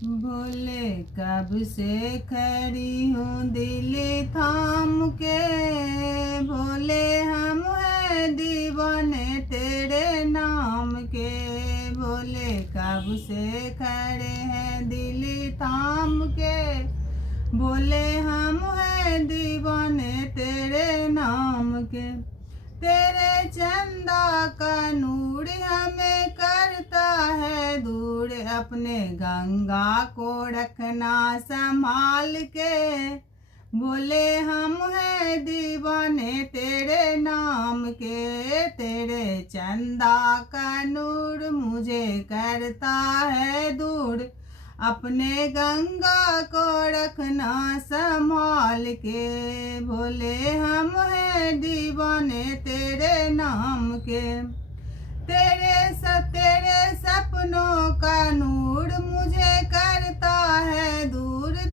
बोले कब से खड़ी हूँ दिल थाम के, बोले हम हैं दीवाने तेरे नाम के। बोले कब से खड़े हैं दिल थाम के, बोले हम हैं दीवाने तेरे नाम के। तेरे चंदा का नूर हमें करता है दूर, अपने गंगा को रखना संभाल के। बोले हम हैं दीवाने तेरे नाम के। तेरे चंदा का नूर मुझे करता है दूर, अपने गंगा को रखना संभाल के। बोले हम हैं दीवाने तेरे नाम के। तेरे सपनों का नूर मुझे